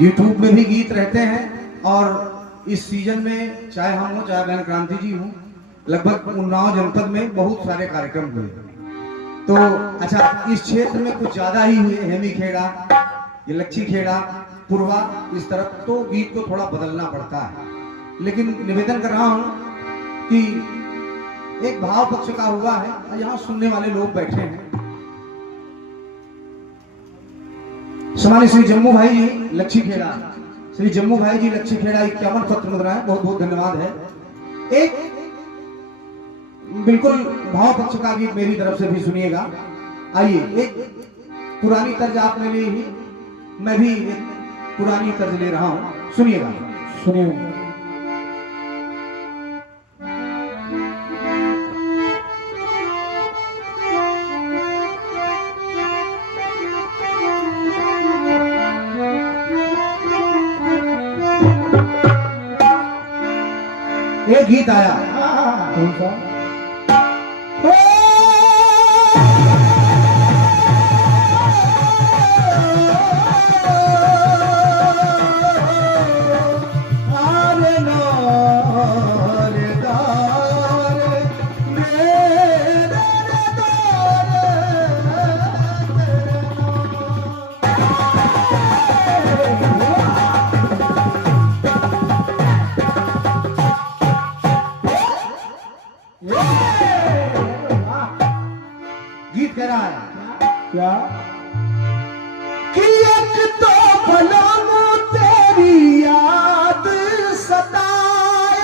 YouTube में भी गीत रहते हैं और इस सीजन में चाहे हम हो चाहे बहन क्रांति जी हो, लगभग उन्नाव जनपद में बहुत सारे कार्यक्रम हुए। तो अच्छा, इस क्षेत्र में कुछ ज्यादा ही हुए, हेमी खेड़ा, ये लच्छी खेड़ा, पूर्वा, इस तरफ तो गीत को थोड़ा बदलना पड़ता है। लेकिन निवेदन कर रहा हूं कि एक भाव पक्ष का हुआ है और यहाँ सुनने वाले लोग बैठे हैं। सम्मानित श्री जम्मू भाई जी लच्छी खेड़ा, श्री जम्मू भाई जी लच्छी खेड़ा 51 पत्र मुद्रा है, बहुत बहुत धन्यवाद है। एक बिल्कुल भाव पक्ष का गीत मेरी तरफ से भी सुनिएगा। आइए, एक पुरानी तर्ज आपने ली ही, मैं भी एक पुरानी तर्ज ले रहा हूं, सुनिएगा। सुनिए। एक गीत आया, कौन सा? गीत कह रहा है क्या कि एक तो भला तेरी याद सताए,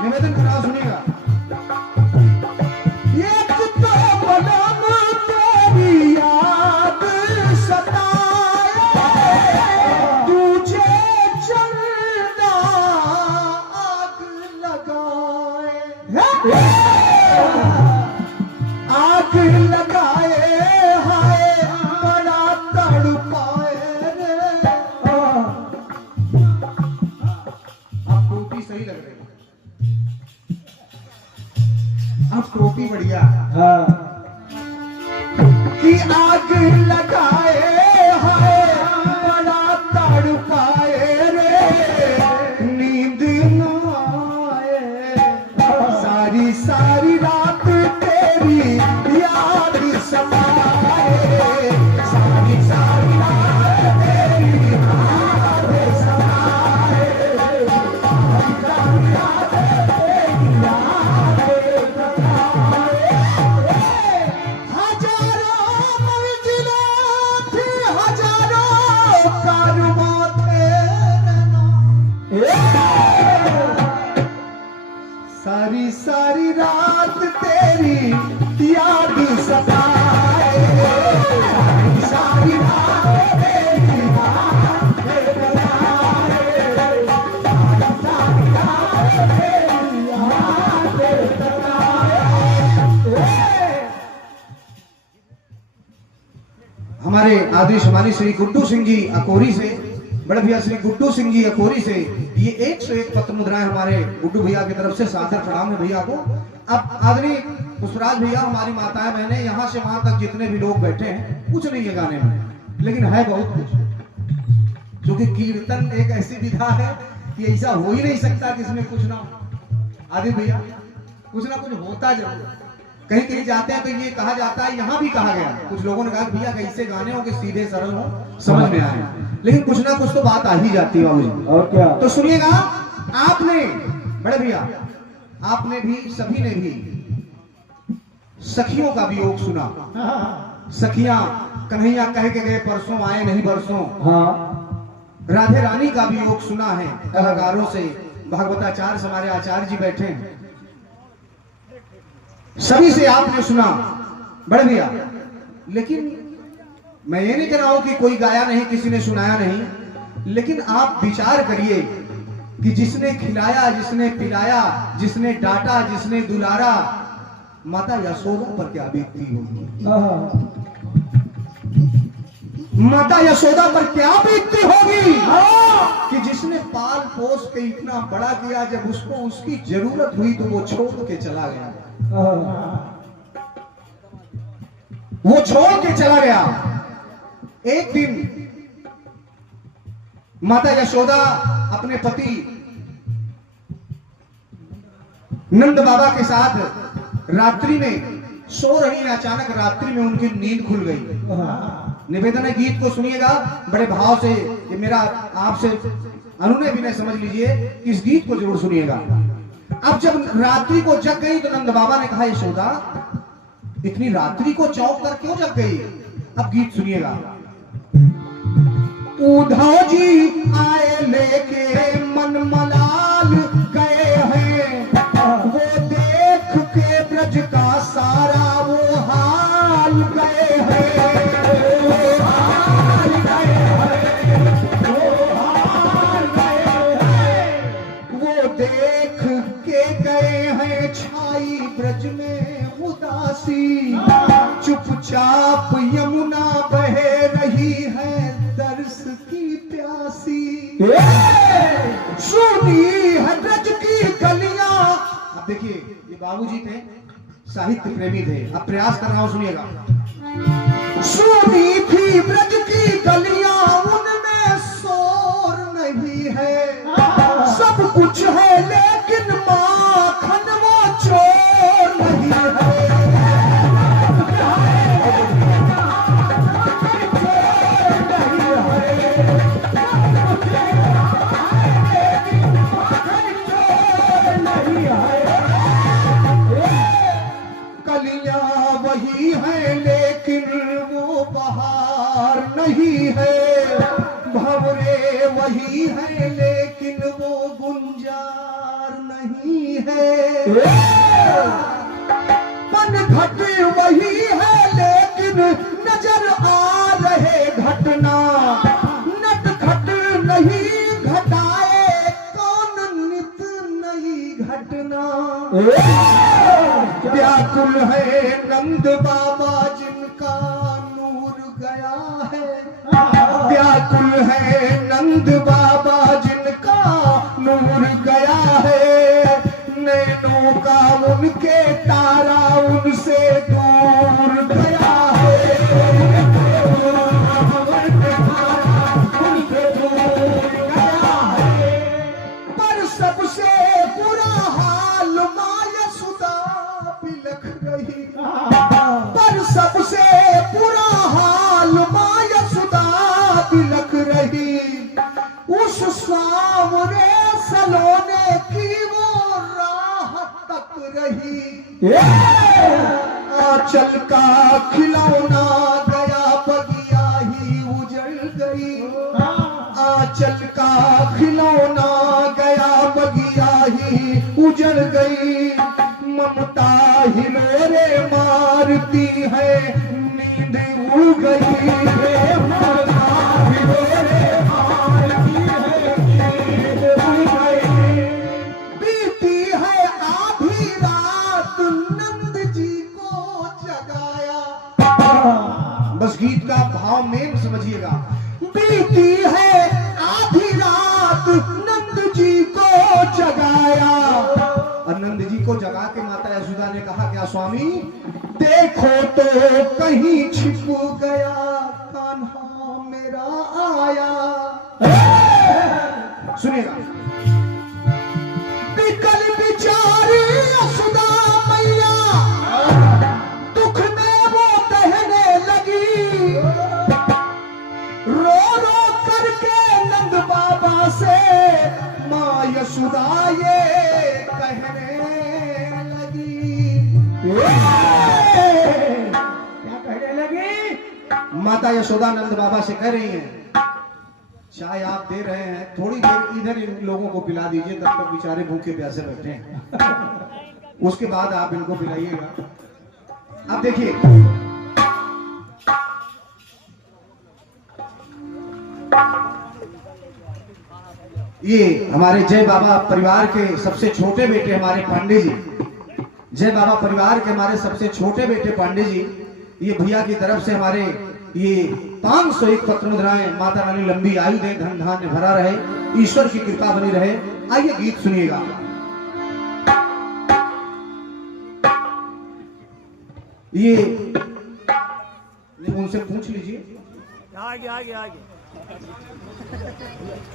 निवेदन करा, सुनिएगा। एक तो बलम तेरी याद सताए, तुझे चलना आग लगाए, आग लगाए, हाय बड़ा तड़पाए रे। आप टोपी सही लग रही है, अब टोपी बढ़िया। हाँ। कि आग लगाए, हाय बड़ा तड़पाए रे, नींद न आए, सारी सारी रात तेरी याद सताए, सारी सारी रात तेरी याद सताए, सारी सारी रात तेरी याद सताए। हजारों मंजिलें थी, हजारों कारवां थे, सारी सारी रात तेरी याद सताए, सारी सारी रात तेरी याद सताए, सारी सारी रात तेरी याद सताए। हमारे आदरणीय सम्मानित श्री गुड्डू सिंह जी अकोरी से, बड़े भैया श्री गुड्डू सिंह जी अकोरी से ये 101 पत्र मुद्राएं हमारे गुड्डू भैया की तरफ से सादर प्रणाम है भैया को। अब आदरणीय पुष्पराज भैया, हमारी माताएं बहनें, यहाँ से वहां तक जितने भी लोग बैठे हैं, कुछ नहीं है गाने में, लेकिन है बहुत कुछ, क्योंकि कीर्तन एक ऐसी विधा है कि ऐसा हो ही नहीं सकता कि इसमें कुछ ना हो। आदि भैया, कुछ ना कुछ होता जरूर। कहीं कहीं जाते हैं तो ये कहा जाता है, यहाँ भी कहा गया, कुछ लोगों ने कहा भैया कैसे गाने हो कि सीधे सरल हो, समझ में आए, लेकिन कुछ ना कुछ तो बात आ ही जाती है बाबूजी। और क्या? तो सुनिएगा, आपने बड़े भैया, आपने भी, सभी ने भी सखियों का वियोग सुना। सखियां कन्हैया कह के गए परसों आए नहीं बरसों। राधे रानी का वियोग सुना है कलाकारों से, भागवताचार्य हमारे आचार्य जी बैठे हैं, सभी से आपने सुना बड़े भैया। लेकिन मैं ये नहीं कह रहा हूं कि कोई गाया नहीं, किसी ने सुनाया नहीं, लेकिन आप विचार करिए कि जिसने खिलाया, जिसने पिलाया, जिसने डांटा, जिसने दुलारा, माता यशोदा पर क्या बीतती होगी? माता यशोदा पर क्या बीतती होगी कि जिसने पाल पोस के इतना बड़ा किया, जब उसको उसकी जरूरत हुई तो वो छोड़ के चला गया, वो छोड़ के चला गया। एक दिन माता यशोदा अपने पति नंद बाबा के साथ रात्रि में सो रही हैं। अचानक रात्रि में उनकी नींद खुल गई। निवेदन है, गीत को सुनिएगा बड़े भाव से, ये मेरा आपसे अनुनय विनय समझ लीजिए कि इस गीत को जरूर सुनिएगा। अब जब रात्रि को जग गई तो नंद बाबा ने कहा, यशोदा इतनी रात्रि को चौंक कर क्यों जग गई? अब गीत सुनिएगा। उद्धव जी आए लेके मन मलाल गए हैं, वो देख के ब्रज का सारा वो हाल गए हैं, वो हाल गए हैं, वो हाल गए हैं, वो देख के गए हैं छाई ब्रज में उदासी, चुपचाप यमुना बहे रही है दर्श की प्यासी, सुनी है ब्रज की गलियां। अब देखिए, ये बाबूजी थे, साहित्य प्रेमी थे, अब प्रयास कर रहा हूं, सुनिएगा। सुनी थी ब्रज की गलियां, उनमें शोर नहीं है, सब कुछ है लेकिन माखन वो चोर नहीं है। वही है लेकिन वो बहार नहीं है, भंवरे वही है लेकिन वो गुंजार नहीं है, पनघट वही है लेकिन नजर आ रहे घटना, नटखट नहीं घटाए कौन नित नई घटना। व्याकुल है नंद बाबा जिनका नूर गया है, व्याकुल है नंद बाबा जिनका नूर गया है, नैनों का उनके तारा उनसे दूर गया है, उनसे दूर गया है। पर सबसे बुरा हाल माया सुदा बिलख रही, पर सबसे बुरा हाल माया सुदा बिलख रही, उस सांवरे सलोने की वो राह तक रही। आंचल का खिलौना गया बगिया ही उजड़ गई, आंचल का खिलौना गया बगिया ही उजड़ गई, ममता हिलोरे मारती है नींद उड़ गई, ममता हिलोरे मारती है नींद उड़ गई। बीती है आधी रात नंद जी को जगाया, बस गीत का भाव में समझिएगा। बीती है आधी रात नंद जी को जगाया, और नंद जी को जगा के माता यशोदा ने कहा, क्या स्वामी देखो तो कहीं छिप गया कान्हा मेरा आया। सुनिएगा। बिकल बिचारी यशोदा मैया यशोदा ये कहने लगी। क्या कहने लगी? माता यशोदा नंद बाबा से कह रही हैं, चाय आप दे रहे हैं, थोड़ी देर इधर इन लोगों को पिला दीजिए, तब तक बेचारे भूखे प्यासे बैठे हैं, उसके बाद आप इनको पिलाइएगा। अब देखिए, ये हमारे जय बाबा परिवार के सबसे छोटे बेटे हमारे पांडे जी, जय बाबा परिवार के हमारे सबसे छोटे बेटे पांडे जी, ये भैया की तरफ से हमारे ये 501 पत्र मुद्राएं, माता रानी लंबी आयु दे, धन धान्य भरा रहे, ईश्वर की कृपा बनी रहे। आइए गीत सुनिएगा। ये उनसे पूछ लीजिए, आगे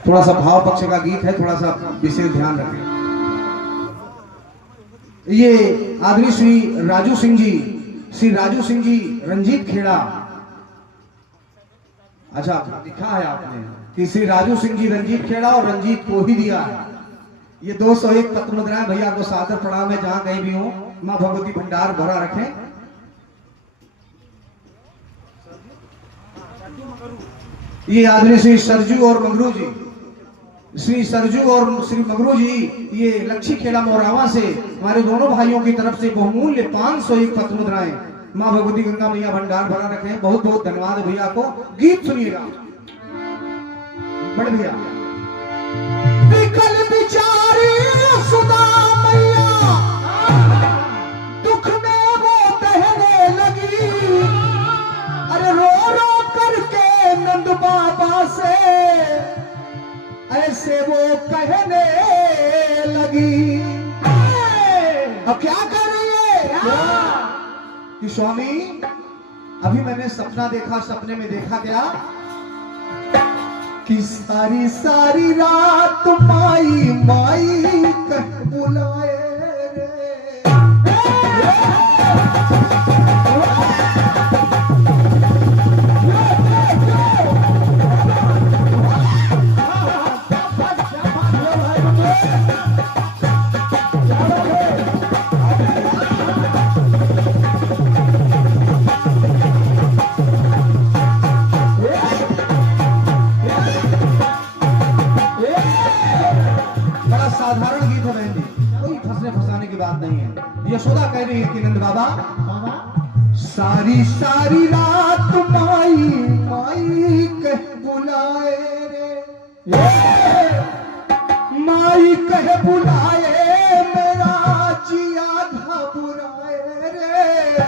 थोड़ा सा भाव पक्ष का गीत है, थोड़ा सा विशेष ध्यान रखें। ये आदरणीय श्री राजू सिंह जी रंजीत खेड़ा, अच्छा लिखा है आपने कि श्री राजू सिंह जी रंजीत खेड़ा और रंजीत को ही दिया है। ये 201 पत्र मुद्राएं भैया को सादर प्रणाम है, जहां कहीं भी हो, मां भगवती भंडार भरा रखें। ये आदरणीय श्री सरजू और मंगरू जी, श्री सरजू और श्री मंगरू जी, ये लक्ष्मी खेड़ा मोरावा से हमारे दोनों भाइयों की तरफ से बहुमूल्य 501 पत्र मुद्राएं, मां भगवती गंगा मैया भंडार भरा रखे। बहुत बहुत धन्यवाद भैया को। गीत सुनिएगा बड़े भैया। विकल बिचारी यशोदा मैया दुख में वो कहने लगी, अरे रो रो करके नंद बाबा से ऐसे वो कहने लगी। अब क्या कर रही है कि स्वामी, अभी मैंने सपना देखा, सपने में देखा क्या कि सारी सारी रात माई माई कह बुलाए रे। साधारण गीत है बहन जी, कोई फंसने फंसाने की बात नहीं है। यशोदा कह रही है कि नंद बाबा सारी सारी रात माई माई कह बुलाए रे, माई कह बुलाए मेरा जिया घबराए रे।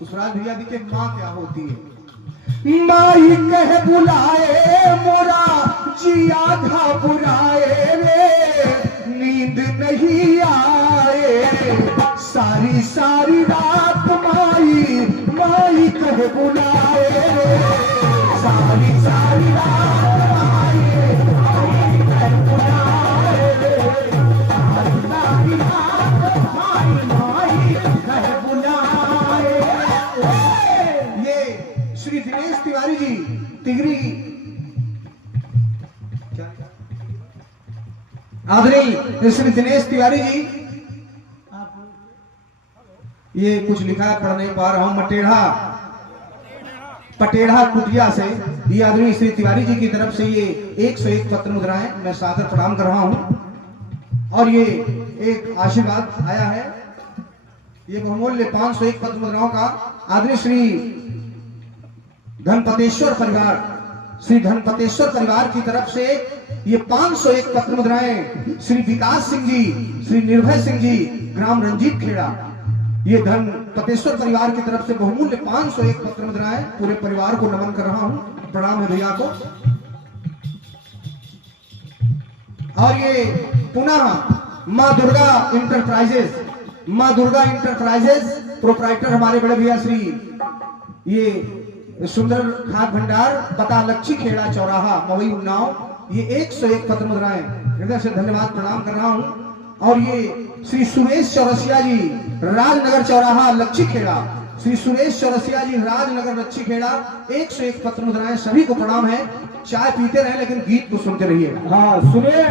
पुष्पराज भैया जी के माँ क्या होती है? माई कह बुलाए मोरा जिया घबराए रे, नींद नहीं आए सारी सारी रात माई माई कह बुलाए रे, सारी सारी रात माई माई कह बुलाए रे, सारी सारी रात माई माई कह बुलाए रे। ये श्री दिनेश तिवारी जी तिगरी, आदरणीय श्री दिनेश तिवारी जी, ये कुछ लिखा है, पढ़ नहीं पा रहा हूं, पटेढ़ा कुटिया से ये आदरणीय श्री तिवारी जी की तरफ से ये 101 पत्र मुद्राएं मैं सादर प्रणाम कर रहा हूं। और ये एक आशीर्वाद आया है, ये बहुमूल्य 501 पत्र मुद्राओं का आदरणीय श्री धनपतेश्वर परिवार, श्री धनपतेश्वर परिवार की तरफ से ये 501 पत्र मुद्राएं श्री विकास सिंह जी, श्री निर्भय सिंह जी, ग्राम रंजीत खेड़ा, ये धनपतेश्वर परिवार की तरफ से बहुमूल्य 501 पत्र मुद्राएं पूरे परिवार को नमन कर रहा हूं। प्रणाम है भैया को। और ये पुनः मां दुर्गा इंटरप्राइजेस प्रोप्राइटर हमारे बड़े भैया श्री ये सुंदर खाद भंडार, पता लक्ष्मी खेड़ा चौराहा मवई उन्नाव, ये 101 पत्र मुद्राएं हृदय से धन्यवाद प्रणाम कर रहा हूं। और ये श्री सुरेश चौरसिया जी राजनगर चौराहा लक्ष्मी खेड़ा, श्री सुरेश चौरसिया जी राजनगर लक्ष्मी खेड़ा, 101 पत्र मुद्राएं, सभी को प्रणाम है। चाय पीते रहे लेकिन गीत को सुनते रहिए। हाँ सुनिए।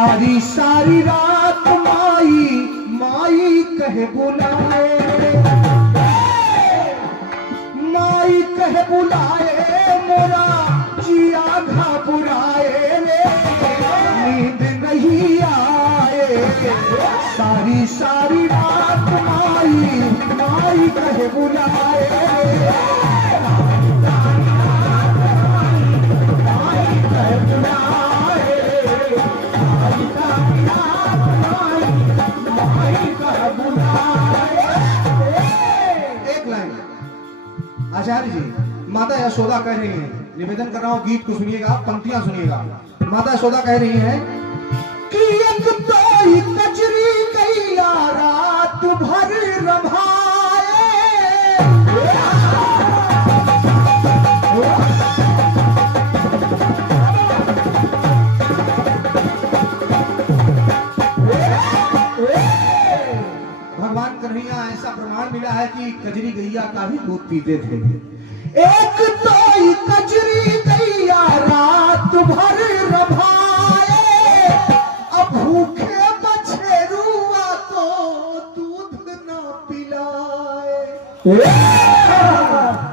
सारी सारी रात माई माई कहे बुलाए, माई कहे बुलाए मोरा जिया घबराए रे, नींद नहीं आए। सारी सारी रात माई माई कहे बुलाए, माई कहे बुलाए, माई कहे बुलाए। एक लाइन आचार्य जी, माता यशोदा कह रही है, निवेदन कर रहा हूं, गीत को सुनिएगा, पंक्तियां सुनिएगा। माता यशोदा कह रही है कि एक तोई कजरी गैया रात भर रभाए, भगवान कन्हैया ऐसा प्रमाण मिला है कि कजरी गैया का भी दूध पीते थे। एक तोई कजरी गैया रात भर रभाए, अब भूखे बछेरुआ को दूध न पिलाए।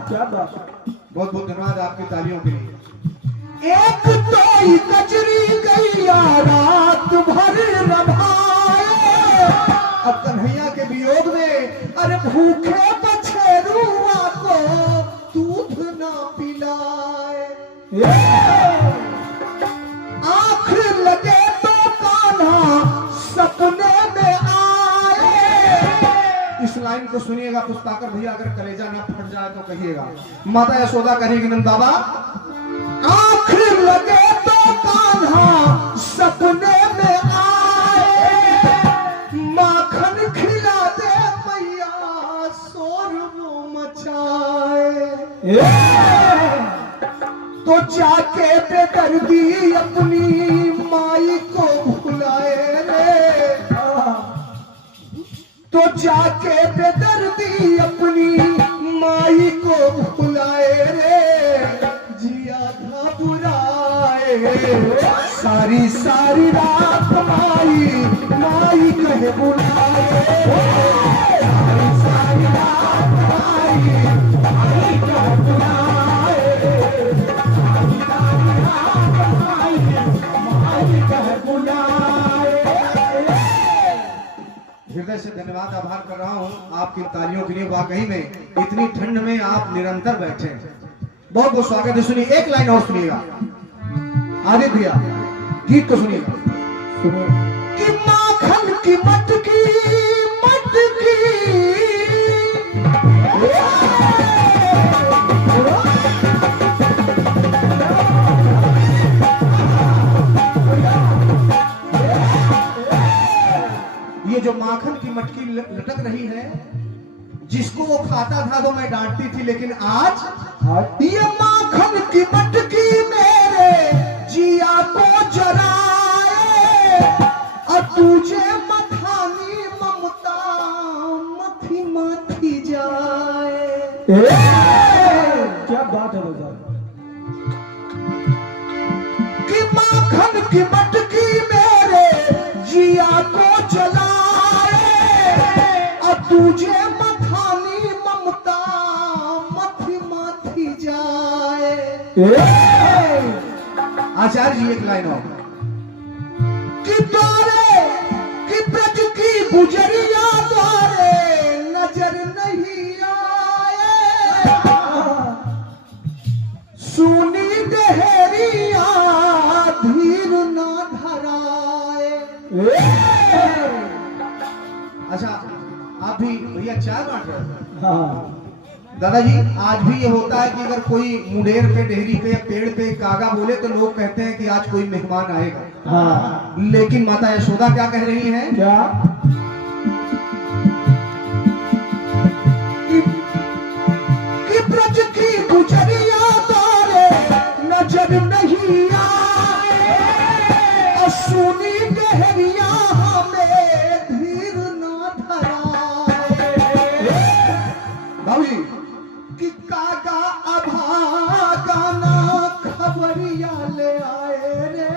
क्या बात, बहुत बहुत धन्यवाद आपकी तालियों के लिए। एक तोई कजरी गैया रात भर रभाए, अब कन्हैया के वियोग में अरे भूखे बछेरुआ को दूध ना पिलाए। आंख लगे तो कान्हा सपने में आए। इस लाइन को सुनिएगा पुष्पाकर भैया, अगर कलेजा ना फट जाए तो कहिएगा। माता यशोदा कहेगी नंद बाबा, आंख लगे तो कान्हा सपने में आए, माखन खिला दे मैया शोर वो मचाए। तो जाके बेदर्दी अपनी माई को भुलाए रे, तो जाके बेदर्दी अपनी माई को भुलाए रे, जिया घबराए। सारी सारी रात माई माई कहे बुलाए, सारी सारी रात माई माई कहे बुलाए, सारी सारी रात माई माई कहे बुलाए। हृदय से धन्यवाद, आभार कर रहा हूँ आपकी तालियों के लिए। वाकई में इतनी ठंड में आप निरंतर बैठे हैं, बहुत बहुत स्वागत है। सुनिए एक लाइन और सुनिएगा, आदित्य भैया गीत को सुनिएगा। कि माखन की मटकी मटकी, ये जो माखन की मटकी लटक रही है, जिसको वो खाता था तो मैं डांटती थी, लेकिन आज ये माखन की मटकी मेरे जिया को जराए, और तुझे मथानी ममता मथी मथी जाए। क्या बात है कि माखन की मटकी मेरे जिया को जलाए, और तुझे मथानी ममता मथी मथी जाए। आचार्य जी एक लाइन और, कि द्वारे कि ब्रज की गुजरिया द्वारे नजर नहीं आए, सुनी देहरिया धीर ना धराए। अच्छा आप भी भैया चाय बांट रहे हैं? हाँ दादाजी, आज भी ये होता है कि अगर कोई मुंडेर पे, डेहरी पे या पेड़ पे कागा बोले तो लोग कहते हैं कि आज कोई मेहमान आएगा। हाँ। लेकिन माता यशोदा क्या कह रही हैं? क्या? कि ब्रज की गुजरिया तारे नजर नहीं आए, और सुनी डेहरिया हमें धीर ना धराए। बाबूजी कि कागा अभागा ना खबरिया ले आए रे,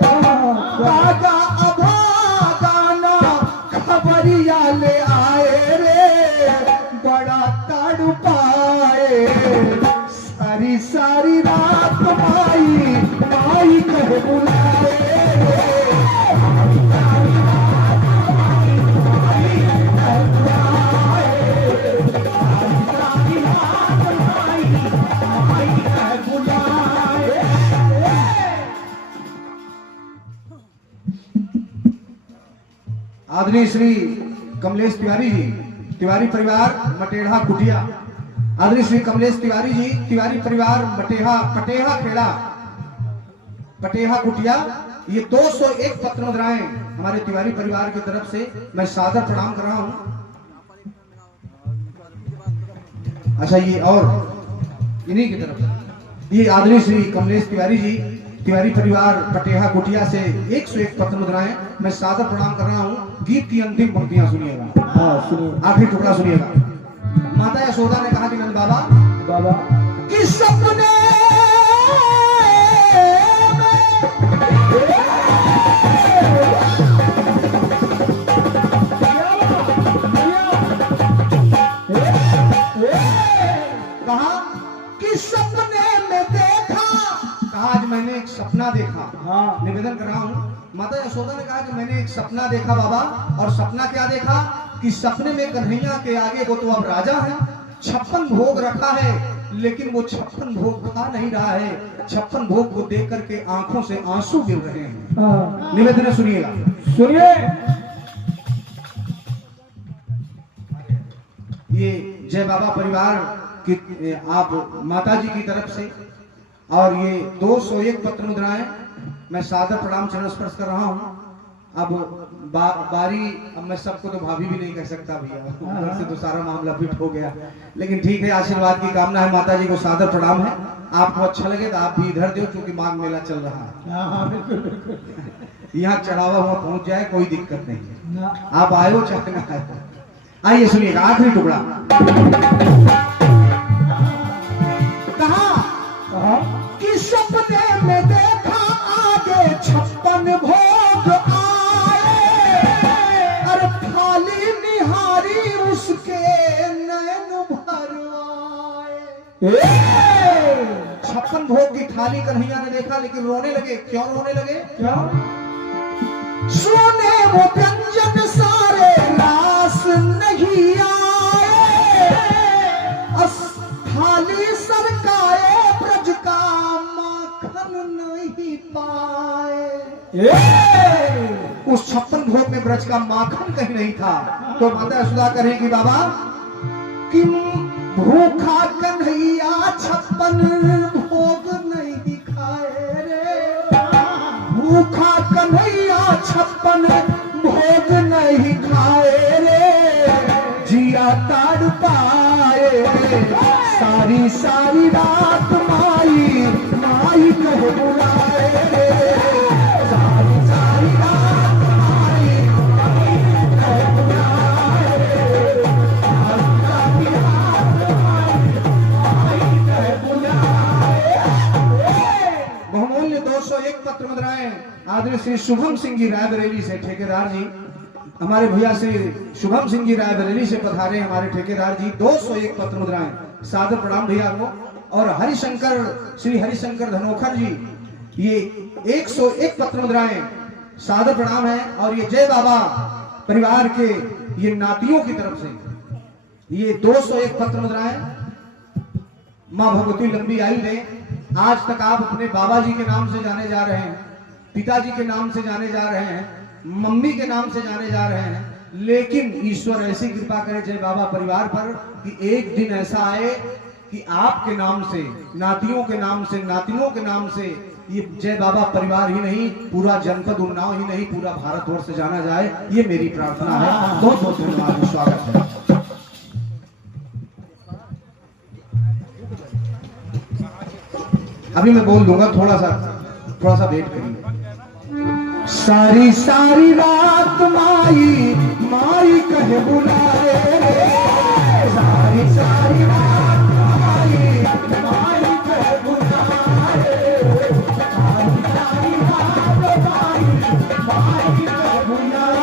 कागा आदरणीय श्री कमलेश तिवारी जी, तिवारी परिवार मटेढ़ा कुटिया। आदरणीय श्री कमलेश तिवारी जी, तिवारी परिवार पटेहा खेड़ा, पटेहा कुटिया। ये 201 पत्र मुद्राएं हमारे तिवारी परिवार की तरफ से मैं सादर प्रणाम कर रहा हूं। अच्छा, ये और इन्हीं की तरफ से ये आदरणीय श्री कमलेश तिवारी जी, तिवारी परिवार पटेहा कुटिया से 101 पत्र मुद्राएं मैं सादर प्रणाम कर रहा हूं। गीत की अंतिम पंक्तियां सुनिएगा। हाँ सुनिए। आखिरी टुकड़ा सुनिएगा। माता यशोदा ने कहा कि नंद बाबा बाबा कि सपने कहा कि सपने में देखा, कहा आज मैंने एक सपना देखा। हाँ। निवेदन कर रहा हूं। माता यशोदा ने कहा कि मैंने एक सपना देखा बाबा, और सपना क्या देखा कि सपने में कन्हैया के आगे वो तो अब राजा है, 56 भोग रखा है, लेकिन वो 56 भोग खा नहीं रहा है। 56 भोग को देख करके आंखों से आंसू गिर रहे हैं। हाँ। निवेदन सुनिएगा। सुनिए। ये जय बाबा परिवार की आप माता जी की तरफ से, और ये 201 पत्र मुद्राएं मैं सादर प्रणाम चरण स्पर्श कर रहा हूं। अब बारी, अब मैं सबको तो भाभी भी नहीं कह सकता भैया, उधर से तो सारा मामला फिट हो गया, लेकिन ठीक है, आशीर्वाद की कामना है। माता जी को सादर प्रणाम है। आपको अच्छा लगे तो आप भी इधर दो, क्योंकि माघ मेला चल रहा है। हाँ बिल्कुल बिल्कुल। यहाँ चढ़ावा हुआ पहुंच जाए, कोई दिक्कत नहीं। ना। आप आयो चाहे ना आयो। आइए सुनिएगा आखिरी टुकड़ा। कहा कि सपने में देखा आगे 56 भोग आए, अरे थाली निहारी उसके नयन भर आए। 56 भोग की थाली कन्हैया ने देखा, लेकिन रोने लगे। क्यों रोने लगे? क्या? सोने वो व्यंजन सारे रास नहीं आए, थाली सरकाए ब्रज का माखन नहीं पाए। उस 56 भोग में ब्रज का माखन कहीं नहीं था। तो माता यशोदा कहेगी बाबा कि भूखा कन्हैया 56 भोग नहीं खाए रे, भूखा कन्हैया 56 भोग नहीं खाए रे, जिया ताड़ पाए सारी सारी रात माई माई कह बुलाए रे, सारी सारी रात माई माई कह बुलाए रे, सारी रात माई कह बुलाए। बहुमूल्य 201 पत्र मुद्राएं आदरणीय श्री शुभम सिंह जी रायबरेली से, ठेकेदार जी, हमारे भैया श्री शुभम सिंह जी रायबरेली से पधारे हमारे ठेकेदार जी। 201 पत्र मुद्राएं, सादर प्रणाम भैया को। और हरिशंकर, श्री हरिशंकर धनोखर जी, ये 101 पत्र मुद्राएं, सादर प्रणाम है। और ये जय बाबा परिवार के ये नातियों की तरफ से ये 201 पत्र मुद्राएं। मां भगवती लंबी आयु दे। आज तक आप अपने बाबा जी के नाम से जाने जा रहे हैं, पिताजी के नाम से जाने जा रहे हैं, मम्मी के नाम से जाने जा रहे हैं, लेकिन ईश्वर ऐसी कृपा करे जय बाबा परिवार पर कि एक दिन ऐसा आए कि आपके नाम से, नातियों के नाम से, नातिनों के नाम से ये जय बाबा परिवार ही नहीं, पूरा जनपद उन्नाव ही नहीं, पूरा भारतवर्ष से जाना जाए, ये मेरी प्रार्थना है। बहुत बहुत धन्यवाद, स्वागत है। अभी मैं बोल दूंगा, थोड़ा सा वेट करिए। सारी सारी रात माई माई कहे बुलाए रे, सारी सारी रात माई माई कहे बुलाए, सारी सारी रात माई माई कहे बुलाए।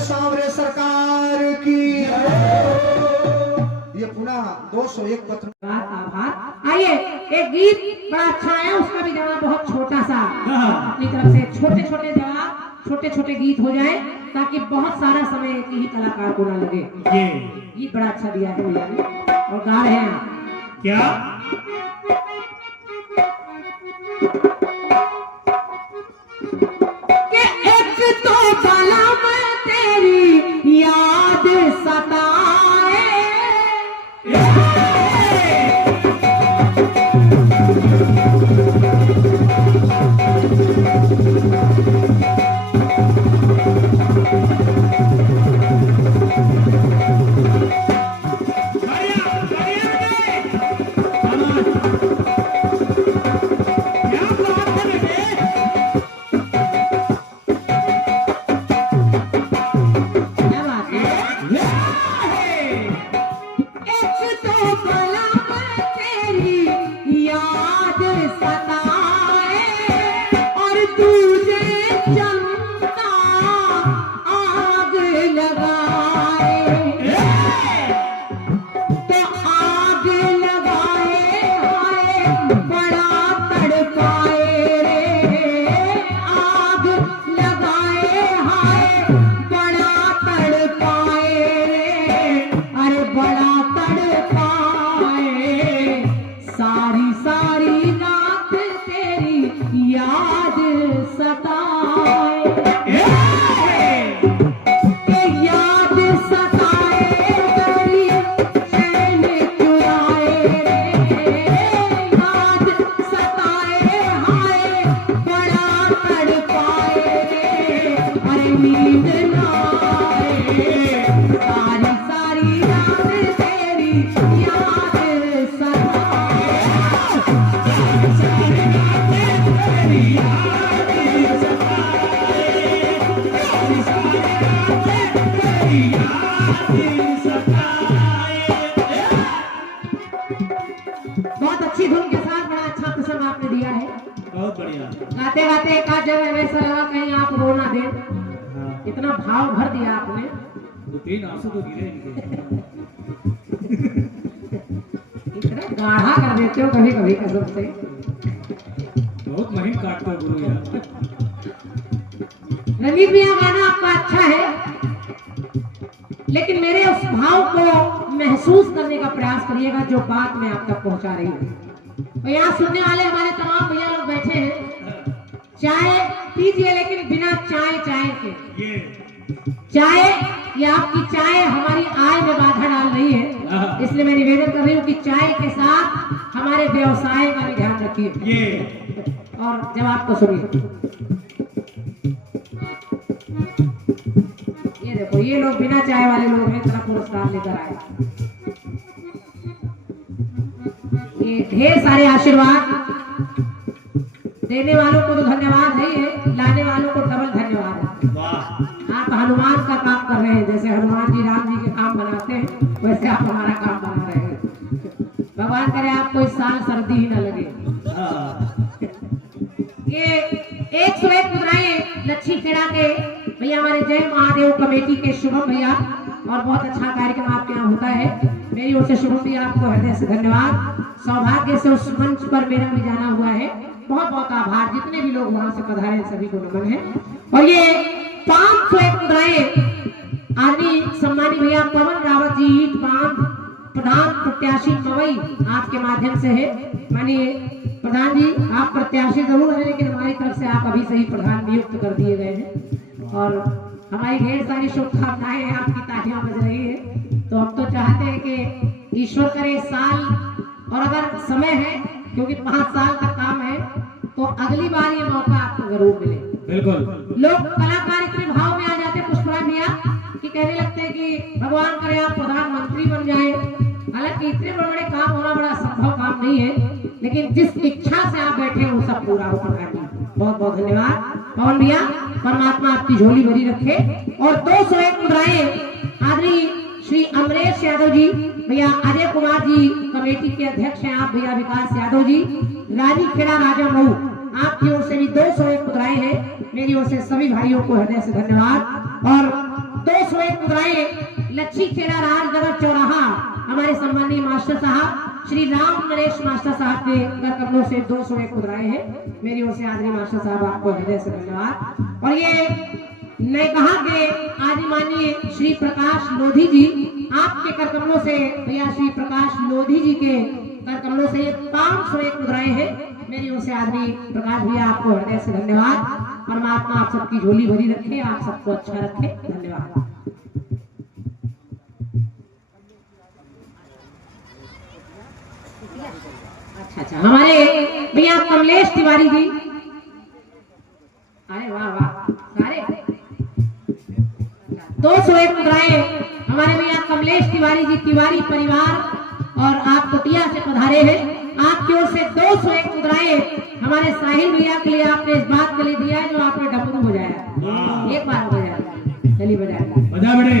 सामने सरकार की ये पुनः 201 पत्र। आभार। आइए, एक गीत बड़ा अच्छा है, उसका भी जवाब बहुत छोटा सा अपनी तरफ से, छोटे छोटे जवाब, छोटे छोटे गीत हो जाए, ताकि बहुत सारा समय किसी कलाकार को ना लगे। ये गीत बड़ा अच्छा दिया है भैया ने, और गा रहे हैं आप। क्या? कि एक तो कलम तेरी याद सताए, बहुत अच्छी धुन के साथ बड़ा अच्छा प्रसंग आपने दिया है। बहुत बढ़िया। गाते गाते एक आध जगह ऐसा लगा कहीं आप रो ना दे, हाँ। इतना भाव भर दिया आपने। 2-3 आंसू तो गिरे इनके। इतना गाढ़ा कर देते हो कभी कभी कसम से। बहुत महीन काटते हो गुरु यार। रंजीत भैया गाना आपका अच्छा है, लेकिन मेरे उस भाव को महसूस करने का प्रयास करिएगा जो बात मैं आप तक पहुंचा रही हूँ। तो यहाँ सुनने वाले हमारे तमाम भैया लोग बैठे हैं, चाय पीजिए लेकिन बिना चाय के। ये चाय ये आपकी चाय हमारी आय में बाधा डाल रही है, इसलिए मैं निवेदन कर रही हूँ कि चाय के साथ हमारे व्यवसाय का भी ध्यान रखिए। ये और जवाब को सुनिए। ये देखो ये लोग बिना चाय वाले लोग हैं, तरह पुरस्कार लेकर आए। ये ढेर सारे आशीर्वाद देने वालों को तो धन्यवाद है, लाने वालों को डबल धन्यवाद है। वाह। आप हनुमान का काम कर रहे हैं, जैसे हनुमान जी राम जी के काम बनाते हैं वैसे आप हमारा काम बना रहे हैं। भगवान करे आपको इस साल सर्दी ही न लगे। ये 101 मुद्राएं लच्छी खेड़ा के भैया हमारे जय महादेव कमेटी के शुभम भैया, और बहुत अच्छा कार्यक्रम आपके यहाँ होता है। मेरी ओर से शुभम भैया आपको हृदय से धन्यवाद। सौभाग्य से उस मंच पर मेरा भी जाना हुआ है, बहुत बहुत आभार। जितने भी लोग वहां से पधारे सभी को नमन है। और ये 501 मुद्राएं आदमी सम्मानी भैया पवन रावत जी ईट बांध प्रधान प्रत्याशी मवई आपके माध्यम से है। मानिए प्रधान जी आप प्रत्याशी जरूर हैं, लेकिन हमारी तरफ से आप अभी से ही प्रधान नियुक्त कर दिए गए हैं और हमारी ढेर सारी शुभकामनाएं हैं। आपकी तालियां बज रही है, तो हम तो चाहते हैं कि ईश्वर करे साल, और अगर समय है क्योंकि 5 साल का काम है, तो अगली बार ये मौका आपको जरूर मिले। बिल्कुल। लोग कलाकार इतने भाव में आ जाते हैं पुष्पराज भैया कि कहने लगते हैं कि भगवान करे आप प्रधानमंत्री बन जाए। हालांकि इतने बड़े बड़े काम होना बड़ा संभव काम नहीं है, लेकिन जिस इच्छा से आप बैठे हैं वो सब पूरा हो प्रधान जी। बहुत बहुत धन्यवाद पवन भैया, परमात्मा आपकी झोली भरी रखे। और 201 मुद्राएं आदरणीय श्री अमरेश यादव जी भैया, अजय कुमार जी कमेटी के अध्यक्ष हैं आप भैया, विकास यादव जी, रानी खेड़ा राजा मऊ, आपकी ओर से भी 201 मुद्राएं हैं। मेरी ओर से सभी भाइयों को हृदय से धन्यवाद। और 201 मुद्राएं लच्छी खेड़ा राजनगर चौराहा हमारे सम्मानीय मास्टर साहब श्री राम नरेश मास्टर साहब के कर कमलों से 201 मुद्राएं हैं। मेरी ओर से आदरणीय मास्टर साहब आपको हृदय से धन्यवाद। और ये मैं कहा कि आदि माननीय श्री प्रकाश लोधी जी आपके कर कमलों से भैया, श्री प्रकाश लोधी जी के कर कमलों से 501 मुद्राएं हैं। मेरी ओर से आदमी प्रकाश भैया आपको हृदय से धन्यवाद। परमात्मा आप सबकी झोली भरी रखे, आप सबको अच्छा रखे। धन्यवाद। अच्छा, हमारे भैया कमलेश तिवारी जी, अरे वाह वाह, सारे 201 मुद्राएं हमारे भैया कमलेश तिवारी जी, तिवारी परिवार, और आप कुटिया से पधारे हैं। आपकी ओर से 201 मुद्राएं हमारे साहिल भैया के लिए आपने इस बात के लिए दिया है जो आपने डमरू बजाया। एक बार बजाया, चलिए बजाया, बजा बड़े।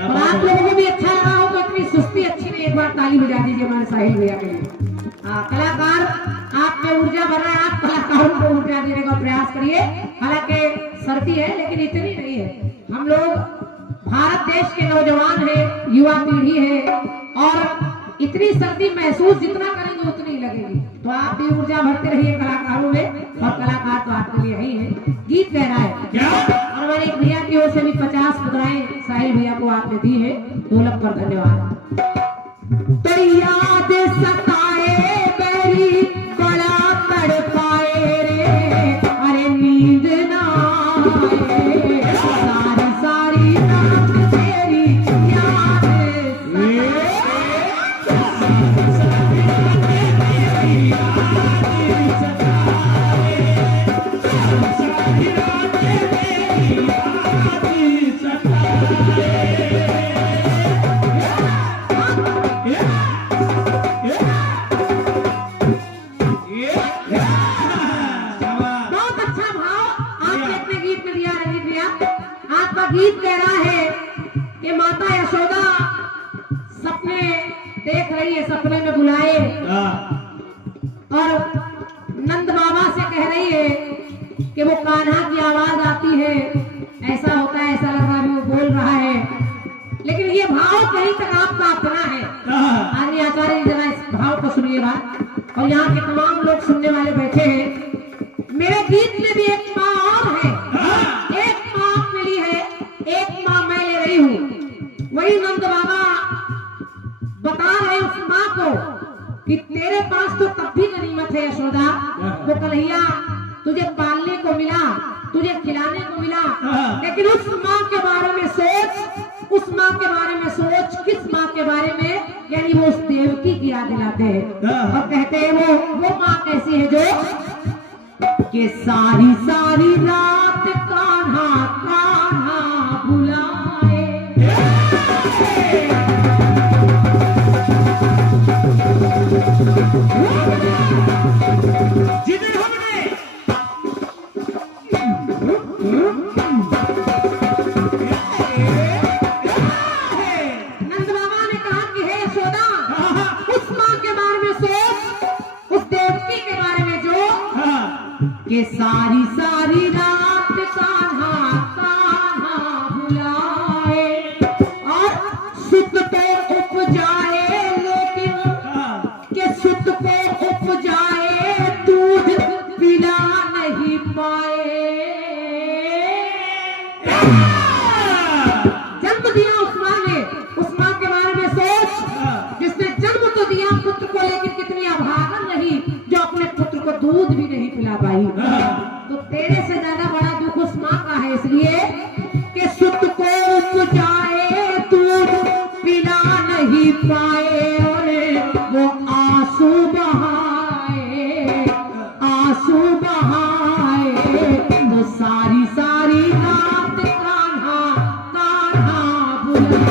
और आप लोगों को भी अच्छा लगा हो तो इतनी सुस्ती अच्छी नहीं, एक बार ताली बजा दीजिए हमारे साहिल भैया के लिए। कलाकार आप में ऊर्जा भर रहा है, आप कलाकारों को ऊर्जा देने का प्रयास करिए। हालांकि सर्दी है लेकिन इतनी नहीं है। हम लोग भारत देश के नौजवान है, युवा पीढ़ी है, और इतनी सर्दी महसूस जितना करेंगे उतनी लगेगी। तो आप भी ऊर्जा भरते रहिए कलाकारों में, और कलाकार तो आपके लिए ही है। गीत कह रहा है और हमारे एक भैया की ओर से भी 50 मुद्राएं साहिल भैया को आपने दी है, ढोलक पर धन्यवाद। तो याद सताए मेरी बड़ा तड़पाए रे, अरे नींद ना आए, सारी सारी रात तेरी याद गीत कह रहा है कि माता यशोदा सपने देख रही है, सपने में बुलाए, और नंद बाबा से कह रही है कि वो कान्हा की आवाज आती है, ऐसा होता है, ऐसा लग रहा है वो बोल रहा है। लेकिन ये भाव कहीं तक आपका अपना है। आदि आचार्य जरा इस भाव को सुनिएगा, और यहाँ के तमाम लोग सुनने वाले बैठे हैं। मेरे गीत में भी एक माँ और है, एक माँ मिली है, एक माँ मैं ले रही हूँ। वही नंद बाबा बता रहे उस माँ को कि तेरे पास तो तब भी गनीमत है यशोदा, वो कन्हैया तुझे पालने को मिला, तुझे खिलाने को मिला, लेकिन उस माँ के बारे में सोच, उस माँ के बारे में सोच। किस माँ के बारे में? यानी वो उस देवकी की याद दिलाते हैं और कहते हैं वो माँ कैसी है जो कि सारी सारी रात कान्हा कान्हा बुलाए। जिधर हमने नंद बाबा ने कहा कि हे यशोदा, उस माँ के बारे में सोच, उस देवकी के बारे में जो कि सारी सारी रात कान्हा कान्हा बुलाए, और सुत को उपजाए, लेकिन के सुत को उपजाए दूध पिला नहीं पाए। जन्म दिया उस माँ ने, उस माँ के बारे में सोच जिसने जन्म तो दिया पुत्र को, लेकिन कितनी अभागन रही जो अपने पुत्र को दूध भी नहीं पिला पाई। तो तेरे से ज्यादा बड़ा दुख उस माँ का है, इसलिए कि सुत को उपजाए दूध पिला नहीं पाए, और वो आंसू बहाए, आंसू बहाए। तो सारी सारी रात कान्हा कान्हा बुलाए।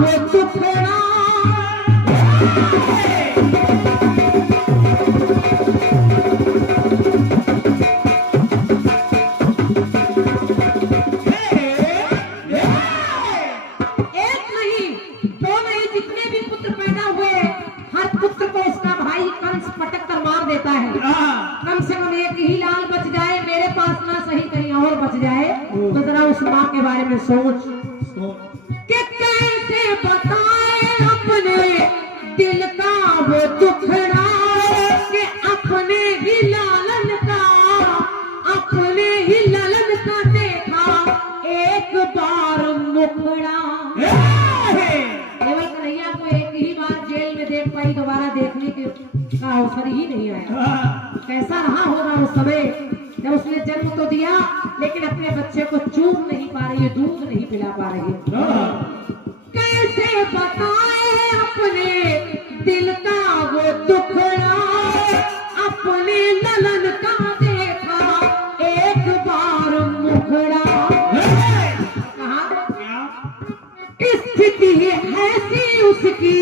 वो टुकड़ा। एक नहीं, दो नहीं, जितने भी पुत्र पैदा हुए हर पुत्र को उसका भाई कंस पटक कर मार देता है। कम से कम एक ही लाल बच जाए, मेरे पास ना सही कहीं और बच जाए। तो जरा उस माँ के बारे में सोच कि कैसे बताए अपने दिल का वो दुखड़ा, कि अपने ही लालन का, अपने ही ललन का देखा एक बार मुखड़ा। केवल कन्हैया को एक ही बार जेल में देख पाई, दोबारा देखने का अवसर ही नहीं आया। कैसा रहा होगा उस समय जब उसने जन्म तो दिया लेकिन अपने बच्चे को चूम नहीं पा रही है, दूध नहीं पिला पा रही है। कैसे बताए अपने दिल का वो दुखड़ा, अपने ललन का देखा एक बार मुखड़ा। कहा स्थिति है ऐसी उसकी,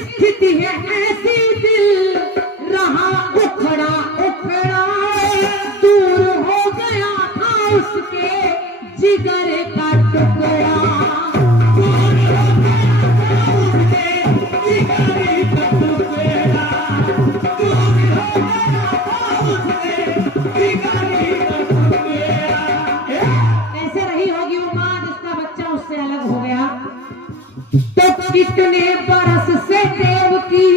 स्थिति है ऐसी दिल रहा उखड़ा उखड़ा, दूर हो गया था उसके जिगर का टुकड़ा, दूर हो गया था उसके जिगर का टुकड़ा, दूर हो गया था उसके जिगर का टुकड़ा। कैसे रही होगी वो माँ जिसका बच्चा उससे अलग हो गया। तो कितने बरस से देव की,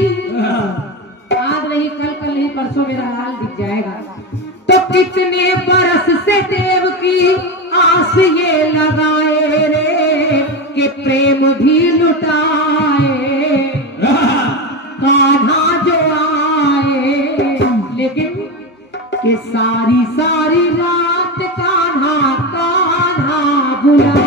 आज नहीं कल नहीं परसों मेरा लाल दिख जाएगा। तो कितने बरस से देव की आस ये लगाए रे, कि प्रेम भी लुटाए कान्हा जो आए, लेकिन कि सारी सारी रात कान्हा कान्हा बुलाए।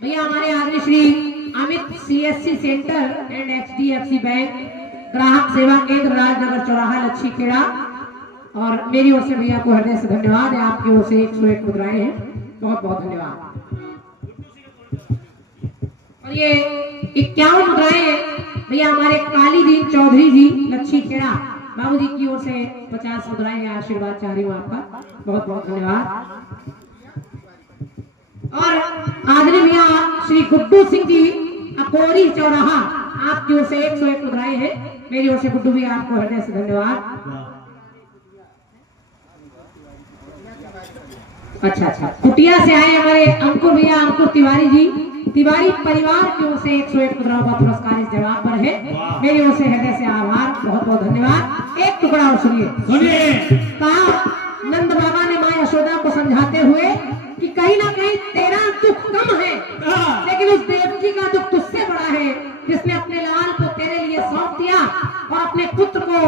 भैया हमारे आदरणीय Shri Amit CSC centre and HDFC bank ग्राहक सेवा केंद्र राजनगर चौराहा लच्छीखेड़ा, और मेरी ओर से भैया को हृदय से धन्यवाद है। आपकी ओर से 101 मुद्राएं हैं, बहुत बहुत धन्यवाद। और ये 51 मुद्राएं भैया हमारे कालीदीन चौधरी जी लच्छीखेड़ा बाबू जी की ओर से 50 मुद्राएं हैं। आशीर्वाद चाह रही हूँ आपका, बहुत बहुत धन्यवाद। और आदरणीय भैया श्री गुड्डू सिंह जी अकोरी चौराहा, आपकी ओर से 101 मुद्राएं हैं, मेरी ओर से गुड्डू भी आपको हृदय से धन्यवाद। अच्छा, कुटिया से आए हमारे अंकुर भैया, अंकुर तिवारी जी, तिवारी परिवार की ओर से 101 मुद्राओं का पुरस्कार इस जवाब पर है, मेरी ओर से हृदय से आभार, बहुत बहुत धन्यवाद। एक टुकड़ा और सुनिए। कहा नंद बाबा ने माँ यशोदा को समझाते हुए कि कहीं ना कहीं तेरा दुख कम है, लेकिन उस देवकी का दुख तुझसे बड़ा है जिसने अपने लाल को तेरे लिए सौंप दिया, और अपने पुत्र को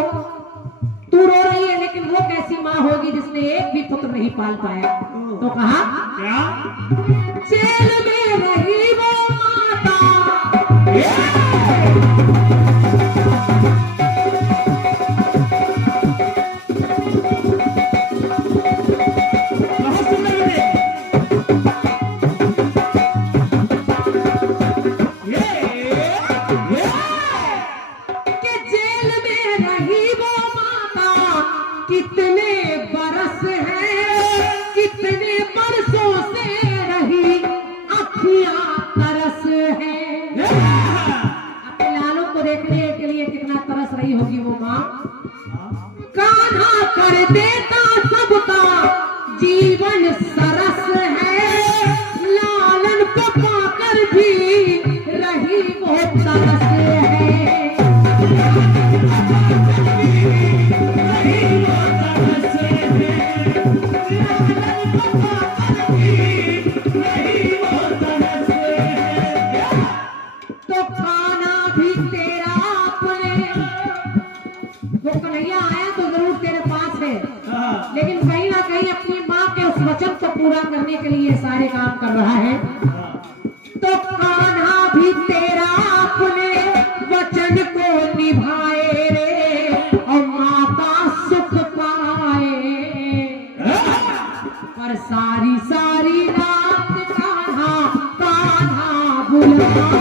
तू रो रही है, लेकिन वो कैसी माँ होगी जिसने एक भी पुत्र नहीं पाल पाया। तो कहा जेल में रही वो माता, होगी वो माँ। कान्हा कर देता सबका जीवन सरस है, लालन को पाकर भी रही वो तरस है। तो खाना भी तेरा अपने, वो कन्हैया आया तो जरूर तेरे पास है, लेकिन कहीं ना कहीं अपनी माँ के उस वचन को पूरा करने के लिए सारे काम कर रहा है। तो कान्हा भी तेरा और सारी सारी रात कान्हा कान्हा बुला